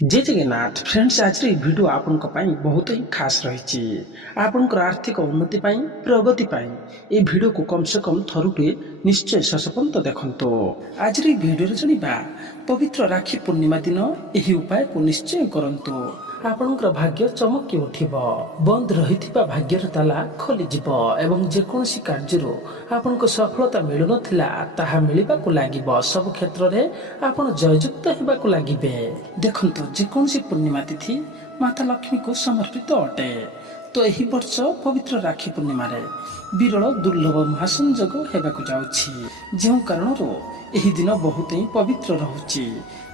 जय जगन्नाथ फ्रेंड्स आज वीडियो आपण बहुत ही खास रही आपणकर आर्थिक उन्नति प्रगति ये वीडियो को कम से कम थरुटे निश्चय शेष पर्यंत देखंतो। आज वीडियो जानिबा पवित्र राखी पूर्णिमा दिन यही उपाय को निश्चय करंतो। आपणकर भाग्य चमकी उठिब, बंद रहिथिबा भाग्यर ताला खोली जिव एवं जेकोसी कार्य आपनको सफलता मिलु नथिला ताहा मिलिबाकु लागिब। सब क्षेत्र रे आपण जययुक्त हेबाकु लागिबे। देखंतो जेकोसी पूर्णिमा तिथि माता लक्ष्मी को समर्पित अटे। तो यही वर्ष पवित्र राखी पूर्णिमा रे विरल दुर्लभ महासंजोग हेबाकु जाउछि, जेउ कारणरो एही दिन बहुत ही पवित्र रहुछि।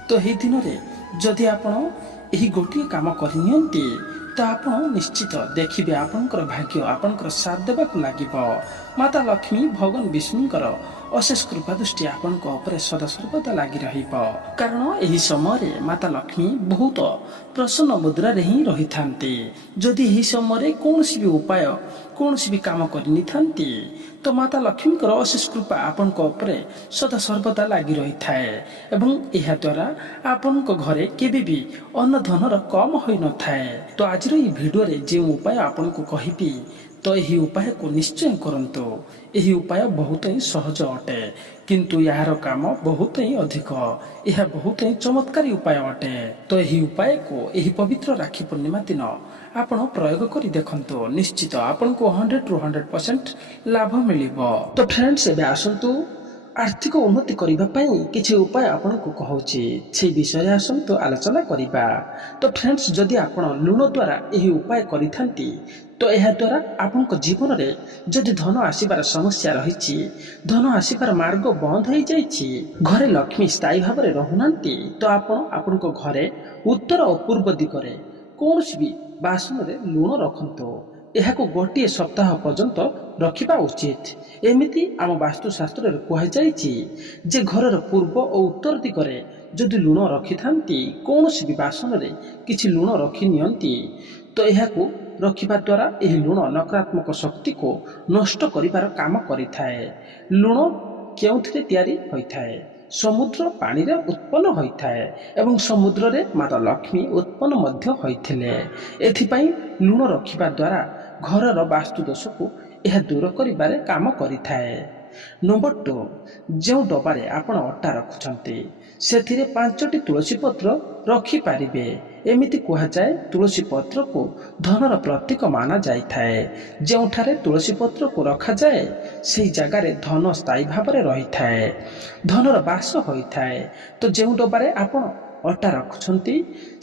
तो यही दिन रे जदि आपण यही गोटे काम करनियंती तो आपण निश्चित देखिबे आपनकर भाग्य आपनकर साथ देबाकु लागिब। माता लक्ष्मी भगवान विष्णुकर अशेष कृपा दृष्टि आपनक उपरे सदा सर्वदा लागि रहिब। कारण यही समय माता लक्ष्मी बहुत प्रसन्न मुद्रा रे ही रही थांती। जदि यही समय कौनसी भी उपाय कौनसी भी काम करनी थांती तो माता लक्ष्मीकर अशेष कृपा आपनक उपरे सदा सर्वदा लागि रही थाए एवं यह द्वारा आपनक घरे केबे भी अन्न धनर कम होई न थाए। तो आज रो भिडियो रे जे उपाय आपनको कहिबी तो यही उपाय को निश्चय करंतो। यही उपाय बहुत ही सहज अटे किंतु यार काम बहुत ही अधिक, यह बहुत ही चमत्कारी उपाय अटे। तो यही उपाय को यही पवित्र राखी पूर्णिमा दिन आपण प्रयोग करी देखंतो, निश्चित आपन को 100 ରୁ 100% लाभ मिलिबो। तो फ्रेंड्स एबे आसंतु आर्थिक उन्नति करिबा पई किछि उपाय आपनको कहउछि से विषय आसंतु आलोचना करिबा। तो फ्रेंड्स जदि आपण लुण द्वारा यही उपाय करिथांती तो यह द्वारा आपनक जीवन रे जदि धन आसीबार समस्या रहिछि, धन आसीबार मार्ग बंद हो जाइछि, घरे लक्ष्मी स्थायी भाव में रहुनांती तो आपण आपनक घरे उत्तर और पूर्व दिगरे कौनसी भी बासन रे लुण रखंतो। यह को गोटे सप्ताह पर्यंत रखिबा उचित। एमिति आम वास्तुशास्त्र कह जे घर पूर्व और उत्तर दिगरे जदि लुण रखि थांती कौनसी भी बासन रे किछि लुण रखि नियंती तो यह को रखिबा द्वारा यही लुण नकारात्मक शक्ति को नष्ट करिबार काम करिथाए। लुण केउथिरे तयारी होइथाए? समुद्र पानी रे उत्पन्न होइथाए एवं समुद्र रे माता लक्ष्मी उत्पन्न मध्य होइथिले। एथिपई लुण रखिबा द्वारा घरर वास्तु दोष को यह दूर करिबारे काम करिथाए। नंबर 2 जो डबारे आपण अट्टा रखुछंती सेथिरे 5टी तुलसी पत्र रखि पारिबे। एमिति कहा जाए तुलसी पत्र को धनर प्रतीक माना जाइथाए। जोठारे तुलसी पत्र को रखा जाए से जगार धन स्थायी भाव में रही थाए, धनर बास होइथाए। तो जो डबारे आपण अट्टा रखुछंती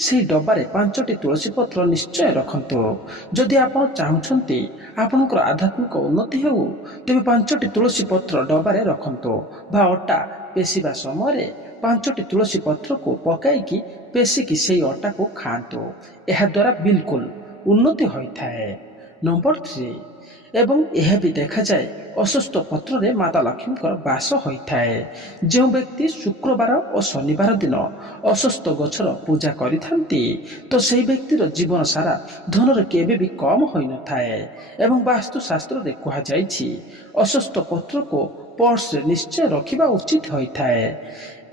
से डबारे 5टी तुलसी पत्र निश्चय रखंतो। जदि आपण चाहुछंती आपनकर आध्यात्मिक उन्नति हेउ तेबे 5टी तुलसी पत्र डबारे रखंतो बा अट्टा पेशिबा समय 5टी तुलसी पत्र को पकाई पेशिकी से अट्टा को खातु। यह द्वारा बिल्कुल उन्नति होइथाए। नंबर 3 एवं यह भी देखा जाए अस्वस्थ पत्र रे माता लक्ष्मी बास होइथाए। जो व्यक्ति शुक्रवार और शनिवार दिन अस्वस्थ गछर पूजा करिथांती तो से व्यक्तिर जीवन सारा धनर केबे भी कम होई न थाए। एवं वास्तुशास्त्र रे कहा जाइछि अस्वस्थ पत्र को पर्स रे निश्चय रखिबा उचित होइथाए।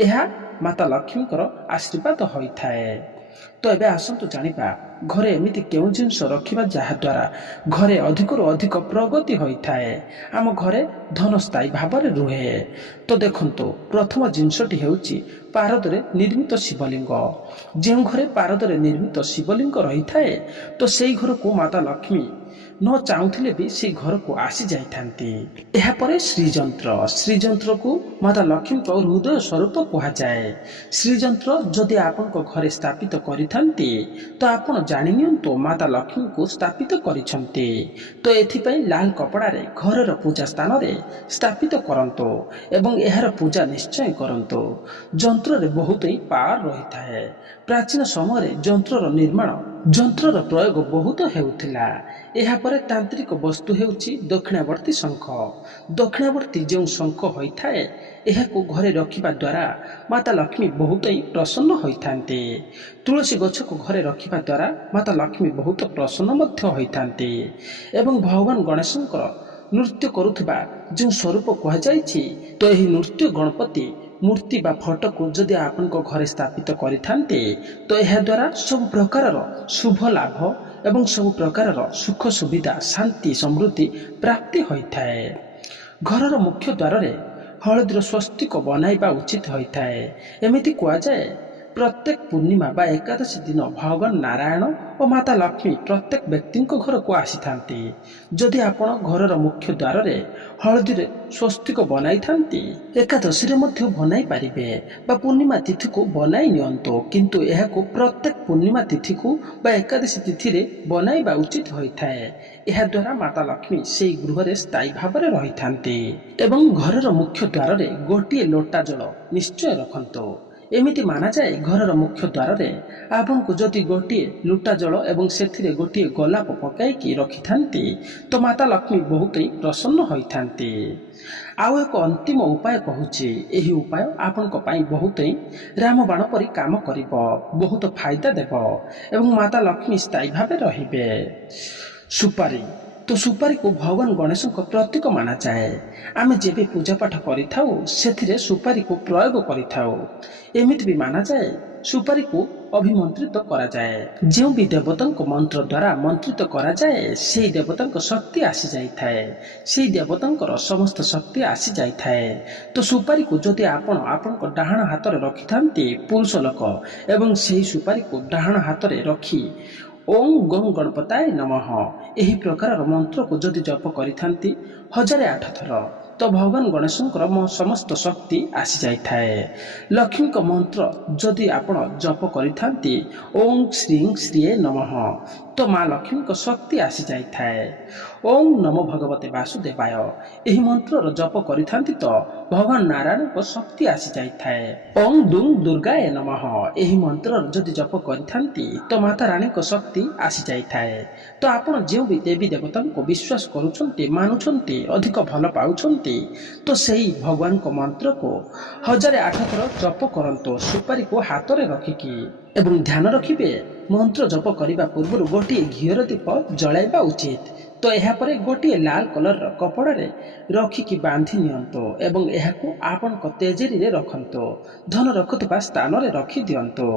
यह माता लक्ष्मीकर आशीर्वाद होइथाए। तो एबे आसंतु जानिबा घरे एमिति केउ जिंस रखिबा जहा द्वारा घरे अधिकरु अधिक प्रगति होइथाए, आम घरे धन स्थायी भाव में रुहे। तो देखंतु प्रथम जिंसटी हेउची पारदरे निर्मित शिवलिंग। जो घरे पारदरे निर्मित शिवलिंग रही थाए तो सेई घर को माता लक्ष्मी न चाहूले भी से घर को आसी जाइथांती। यह परे श्रीजंत्र को माता लक्ष्मी को हृदय स्वरूप कहा जाए। श्रीजंत्र जदि आपन घरे स्थापित करिथांती तो आपण जानि नियंतो माता लक्ष्मी को स्थापित करिछंती। तो एथिपई लाल कपड़ा रे घरर पूजा स्थान रे स्थापित करंतो एवं एहार पूजा निश्चय करंतो। जंत्र रे बहुत ही पावर रही थाए। प्राचीन समय जंत्रर निर्माण जंत्रर प्रयोग बहुत हेउथिला। यह परे तांत्रिक वस्तु हेउची दक्षिणावर्ती शंख। दक्षिणावर्ती जो शंख होइथाए यह को घरे रखिबा द्वारा माता लक्ष्मी बहुत ही प्रसन्न होइथांती। तुलसी गछ को घरे रखिबा द्वारा माता लक्ष्मी बहुत प्रसन्न मध्य होइथांती। एवं भगवान गणेशंकर नृत्य करुथिबा जो स्वरूप कह जाइछि तो यही नृत्य गणपति ମୂର୍ତ୍ତି ବା ଫଟୋକୁ ଯଦି ଆପଣଙ୍କ ଘରେ ସ୍ଥାପିତ କରିଥାନ୍ତି ତ ଏହାଦ୍ୱାରା ସବୁ ପ୍ରକାରର ଶୁଭ ଲାଭ ଏବଂ ସବୁ ପ୍ରକାରର ସୁଖ ସୁବିଧା ଶାନ୍ତି ସମୃଦ୍ଧି ପ୍ରାପ୍ତି ହୋଇଥାଏ। ଘରର ମୁଖ୍ୟ ଦ୍ୱାରରେ ହଳଦୀର ସ୍ୱସ୍ତିକ ବନାଇବା ଉଚିତ ହୋଇଥାଏ। ଏମିତି କୁହାଯାଏ ପ୍ରତ୍ୟେକ ପୂର୍ଣ୍ଣିମା ବା ଏକାଦଶୀ ଦିନ ଭଗବାନ ନାରାୟଣ ଓ ମାତା ଲକ୍ଷ୍ମୀ ପ୍ରତ୍ୟେକ ବ୍ୟକ୍ତିଙ୍କ ଘରକୁ ଆସିଥାନ୍ତି। ଯଦି ଆପଣ ଘରର ମୁଖ୍ୟ ଦ୍ୱାରରେ ହଳଦୀରେ ସ୍ୱସ୍ତିକ ବନାଇଥାନ୍ତି ଏକାଦଶୀରେ ମଧ୍ୟ ବନାଇ ପାରିବେ ବା ପୂର୍ଣ୍ଣିମା ତିଥିକୁ ବନାଇ ନିଅନ୍ତୁ, କିନ୍ତୁ ଏହାକୁ ପ୍ରତ୍ୟେକ ପୂର୍ଣ୍ଣିମା ତିଥିକୁ ବା ଏକାଦଶୀ ତିଥିରେ ବନାଇବା ଉଚିତ ହୋଇଥାଏ। ଏହାଦ୍ୱାରା ମାତା ଲକ୍ଷ୍ମୀ ସେହି ଗୃହରେ ସ୍ଥାୟୀ ଭାବରେ ରହିଥାନ୍ତି। ଏବଂ ଘରର ମୁଖ୍ୟ ଦ୍ୱାରରେ ଗୋଟିଏ ଲୋଟା ଜଳ ନିଶ୍ଚୟ ରଖନ୍ତୁ। ଏମିତି ମାନାଯାଏ ଘରର ମୁଖ୍ୟ ଦ୍ୱାରରେ ଆପଣଙ୍କୁ ଯଦି ଗୋଟିଏ ଲୁଟା ଜଳ ଏବଂ ସେଥିରେ ଗୋଟିଏ ଗୋଲାପ ପକାଇକି ରଖିଥାନ୍ତି ତ ମାତା ଲକ୍ଷ୍ମୀ ବହୁତ ହିଁ ପ୍ରସନ୍ନ ହୋଇଥାନ୍ତି। ଆଉ ଏକ ଅନ୍ତିମ ଉପାୟ କହୁଛି, ଏହି ଉପାୟ ଆପଣଙ୍କ ପାଇଁ ବହୁତ ହିଁ ରାମବାଣ ପରି କାମ କରିବ, ବହୁତ ଫାଇଦା ଦେବ ଏବଂ ମାତା ଲକ୍ଷ୍ମୀ ସ୍ଥାୟୀ ଭାବେ ରହିବେ। ସୁପାରି ତ ସୁପାରିକୁ ଭଗବାନ ଗଣେଶଙ୍କ ପ୍ରତୀକ ମାନାଯାଏ। ଆମେ ଯେବେ ପୂଜାପାଠ କରିଥାଉ ସେଥିରେ ସୁପାରିକୁ ପ୍ରୟୋଗ କରିଥାଉ। ଏମିତି ବି ମାନାଯାଏ ସୁପାରିକୁ ଅଭିମନ୍ତ୍ରିତ କରାଯାଏ। ଯେଉଁ ବି ଦେବତାଙ୍କ ମନ୍ତ୍ର ଦ୍ୱାରା ମନ୍ତ୍ରିତ କରାଯାଏ ସେହି ଦେବତାଙ୍କ ଶକ୍ତି ଆସିଯାଇଥାଏ, ସେହି ଦେବତାଙ୍କର ସମସ୍ତ ଶକ୍ତି ଆସିଯାଇଥାଏ। ତ ସୁପାରିକୁ ଯଦି ଆପଣ ଆପଣଙ୍କ ଡାହାଣ ହାତରେ ରଖିଥାନ୍ତି ପୁରୁଷ ଲୋକ ଏବଂ ସେହି ସୁପାରିକୁ ଡାହାଣ ହାତରେ ରଖି ଓಂ ଗଂ ଗଣପତାୟ ନମଃ ଏହି ପ୍ରକାରର ମନ୍ତ୍ରକୁ ଯଦି ଜପ କରିଥାନ୍ତି 1008 ଥର ତ ଭଗବାନ ଗଣେଶଙ୍କର ସମସ୍ତ ଶକ୍ତି ଆସିଯାଇଥାଏ। ଲକ୍ଷ୍ମୀଙ୍କ ମନ୍ତ୍ର ଯଦି ଆପଣ ଜପ କରିଥାନ୍ତି ଓಂ ଶ୍ରୀଂ ଶ୍ରୀଏ ନମଃ ତ ମା ଲକ୍ଷ୍ମୀଙ୍କ ଶକ୍ତି ଆସିଯାଇଥାଏ। ଓಂ ନମୋ ଭଗବତେ ବାସୁଦେବାୟ ଏହି ମନ୍ତ୍ରର ଜପ କରିଥାନ୍ତି ତ ଭଗବାନ ନାରାୟଣଙ୍କ ଶକ୍ତି ଆସିଯାଇଥାଏ। ଓଂ ଦୁଂ ଦୁର୍ଗାୟ ନମଃ ଏହି ମନ୍ତ୍ରର ଯଦି ଜପ କରିଥାନ୍ତି ତ ମାତା ରାଣୀଙ୍କ ଶକ୍ତି ଆସିଯାଇଥାଏ। ତ ଆପଣ ଯେଉଁ ବି ଦେବୀ ଦେବତାଙ୍କୁ ବିଶ୍ୱାସ କରୁଛନ୍ତି ମାନୁଛନ୍ତି ଅଧିକ ଭଲ ପାଉଛନ୍ତି ତ ସେହି ଭଗବାନଙ୍କ ମନ୍ତ୍ରକୁ 1008 ଥର ଜପ କରନ୍ତୁ ସୁପାରିକୁ ହାତରେ ରଖିକି ଏବଂ ଧ୍ୟାନ ରଖିବେ ମନ୍ତ୍ର ଜପ କରିବା ପୂର୍ବରୁ ଗୋଟିଏ ଘିଅର ଦୀପ ଜଳାଇବା ଉଚିତ। ତ ଏହାପରେ ଗୋଟିଏ ଲାଲ କଲରର କପଡ଼ାରେ ରଖିକି ବାନ୍ଧି ନିଅନ୍ତୁ ଏବଂ ଏହାକୁ ଆପଣଙ୍କ ତେଜେରୀରେ ରଖନ୍ତୁ, ଧନ ରଖୁଥିବା ସ୍ଥାନରେ ରଖିଦିଅନ୍ତୁ।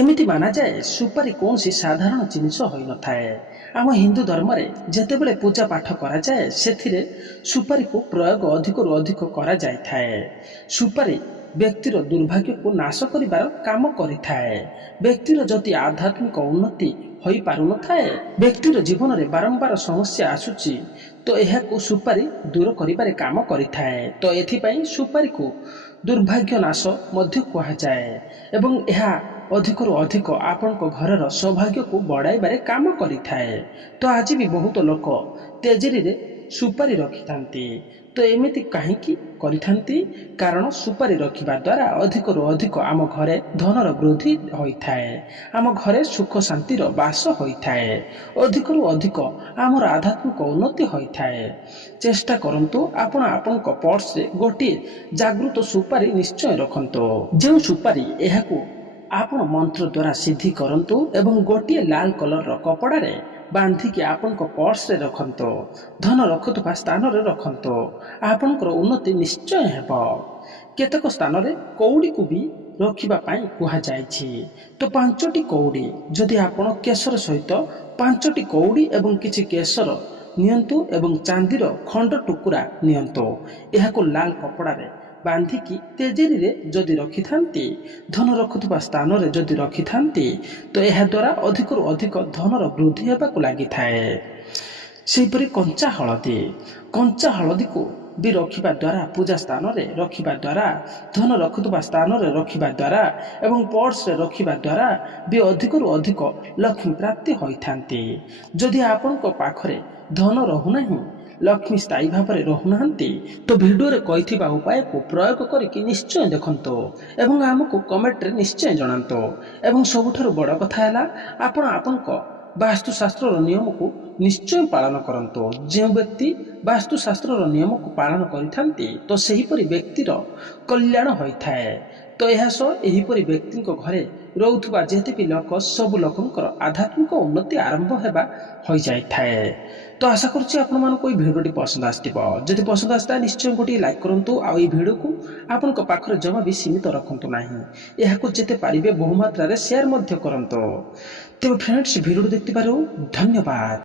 ଏମିତି ମାନାଯାଏ ସୁପାରି କୌଣସି ସାଧାରଣ ଜିନିଷ ହୋଇନଥାଏ। ଆମ ହିନ୍ଦୁ ଧର୍ମରେ ଯେତେବେଳେ ପୂଜା ପାଠ କରାଯାଏ ସେଥିରେ ସୁପାରିକୁ ପ୍ରୟୋଗ ଅଧିକରୁ ଅଧିକ କରାଯାଇଥାଏ। ସୁପାରି ବ୍ୟକ୍ତିର ଦୁର୍ଭାଗ୍ୟକୁ ନାଶ କରିବାର କାମ କରିଥାଏ। ବ୍ୟକ୍ତିର ଯଦି ଆଧ୍ୟାତ୍ମିକ ଉନ୍ନତି ହୋଇପାରୁନଥାଏ, ବ୍ୟକ୍ତିର ଜୀବନରେ ବାରମ୍ବାର ସମସ୍ୟା ଆସୁଛି ତ ଏହାକୁ ସୁପାରି ଦୂର କରିବାରେ କାମ କରିଥାଏ। ତ ଏଥିପାଇଁ ସୁପାରିକୁ ଦୁର୍ଭାଗ୍ୟ ନାଶ ମଧ୍ୟ କୁହାଯାଏ ଏବଂ ଏହା ଅଧିକରୁ ଅଧିକ ଆପଣଙ୍କ ଘରର ସୌଭାଗ୍ୟକୁ ବଢ଼ାଇବାରେ କାମ କରିଥାଏ। ତ ଆଜି ବି ବହୁତ ଲୋକ ତେଜେରୀରେ ସୁପାରି ରଖିଥାନ୍ତି। ତ ଏମିତି କାହିଁକି କରିଥାନ୍ତି? କାରଣ ସୁପାରି ରଖିବା ଦ୍ୱାରା ଅଧିକରୁ ଅଧିକ ଆମ ଘରେ ଧନର ବୃଦ୍ଧି ହୋଇଥାଏ, ଆମ ଘରେ ସୁଖ ଶାନ୍ତିର ବାସ ହୋଇଥାଏ, ଅଧିକରୁ ଅଧିକ ଆମର ଆଧ୍ୟାତ୍ମିକ ଉନ୍ନତି ହୋଇଥାଏ। ଚେଷ୍ଟା କରନ୍ତୁ ଆପଣ ଆପଣଙ୍କ ପର୍ସରେ ଗୋଟିଏ ଜାଗୃତ ସୁପାରି ନିଶ୍ଚୟ ରଖନ୍ତୁ। ଯେଉଁ ସୁପାରି ଏହାକୁ ଆପଣ ମନ୍ତ୍ର ଦ୍ୱାରା ସିଦ୍ଧି କରନ୍ତୁ ଏବଂ ଗୋଟିଏ ଲାଲ କଲରର କପଡ଼ାରେ ବାନ୍ଧିକି ଆପଣଙ୍କ ପର୍ସରେ ରଖନ୍ତୁ, ଧନ ରଖୁଥିବା ସ୍ଥାନରେ ରଖନ୍ତୁ, ଆପଣଙ୍କର ଉନ୍ନତି ନିଶ୍ଚୟ ହେବ। କେତେକ ସ୍ଥାନରେ କଉଡ଼ିକୁ ବି ରଖିବା ପାଇଁ କୁହାଯାଇଛି। ତ 5ଟି କଉଡ଼ି ଯଦି ଆପଣ କେଶର ସହିତ 5ଟି କଉଡ଼ି ଏବଂ କିଛି କେଶର ନିଅନ୍ତୁ ଏବଂ ଚାନ୍ଦିର ଖଣ୍ଡ ଟୁକୁରା ନିଅନ୍ତୁ, ଏହାକୁ ଲାଲ କପଡ଼ାରେ ବାନ୍ଧିକି ତେଜେରୀରେ ଯଦି ରଖିଥାନ୍ତି, ଧନ ରଖୁଥିବା ସ୍ଥାନରେ ଯଦି ରଖିଥାନ୍ତି ତ ଏହାଦ୍ୱାରା ଅଧିକରୁ ଅଧିକ ଧନର ବୃଦ୍ଧି ହେବାକୁ ଲାଗିଥାଏ। ସେହିପରି କଞ୍ଚା ହଳଦୀକୁ ବି ରଖିବା ଦ୍ୱାରା ପୂଜା ସ୍ଥାନରେ ରଖିବା ଦ୍ୱାରା, ଧନ ରଖୁଥିବା ସ୍ଥାନରେ ରଖିବା ଦ୍ୱାରା ଏବଂ ପର୍ସରେ ରଖିବା ଦ୍ୱାରା ବି ଅଧିକରୁ ଅଧିକ ଲକ୍ଷ୍ମୀ ପ୍ରାପ୍ତି ହୋଇଥାନ୍ତି। ଯଦି ଆପଣଙ୍କ ପାଖରେ ଧନ ରହୁନାହିଁ, ଲକ୍ଷ୍ମୀ ସ୍ଥାୟୀ ଭାବରେ ରହୁନାହାନ୍ତି ତ ଭିଡ଼ିଓରେ କହିଥିବା ଉପାୟକୁ ପ୍ରୟୋଗ କରିକି ନିଶ୍ଚୟ ଦେଖନ୍ତୁ ଏବଂ ଆମକୁ କମେଣ୍ଟରେ ନିଶ୍ଚୟ ଜଣାନ୍ତୁ। ଏବଂ ସବୁଠାରୁ ବଡ଼ କଥା ହେଲା ଆପଣ ଆପଣଙ୍କ ବାସ୍ତୁଶାସ୍ତ୍ରର ନିୟମକୁ ନିଶ୍ଚୟ ପାଳନ କରନ୍ତୁ। ଯେଉଁ ବ୍ୟକ୍ତି ବାସ୍ତୁଶାସ୍ତ୍ରର ନିୟମକୁ ପାଳନ କରିଥାନ୍ତି ତ ସେହିପରି ବ୍ୟକ୍ତିର କଲ୍ୟାଣ ହୋଇଥାଏ। ତ ଏହା ସହ ଏହିପରି ବ୍ୟକ୍ତିଙ୍କ ଘରେ ରହୁଥିବା ଯେତେ ବି ଲୋକ ସବୁ ଲୋକଙ୍କର ଆଧ୍ୟାତ୍ମିକ ଉନ୍ନତି ଆରମ୍ଭ ହେବା ହୋଇଯାଇଥାଏ। ତ ଆଶା କରୁଛି ଆପଣମାନଙ୍କୁ ଏହି ଭିଡ଼ିଓଟି ପସନ୍ଦ ଆସିଥିବ। ଯଦି ପସନ୍ଦ ଆସିଥାଏ ନିଶ୍ଚୟ ଗୋଟିଏ ଲାଇକ୍ କରନ୍ତୁ ଆଉ ଏହି ଭିଡ଼ିଓକୁ ଆପଣଙ୍କ ପାଖରେ ଜମା ବି ସୀମିତ ରଖନ୍ତୁ ନାହିଁ। ଏହାକୁ ଯେତେ ପାରିବେ ବହୁମାତ୍ରାରେ ସେୟାର ମଧ୍ୟ କରନ୍ତୁ। ତେବେ ଫ୍ରେଣ୍ଡସ୍ ଭିଡ଼ିଓଟି ଦେଖିଥିବାରୁ ଧନ୍ୟବାଦ।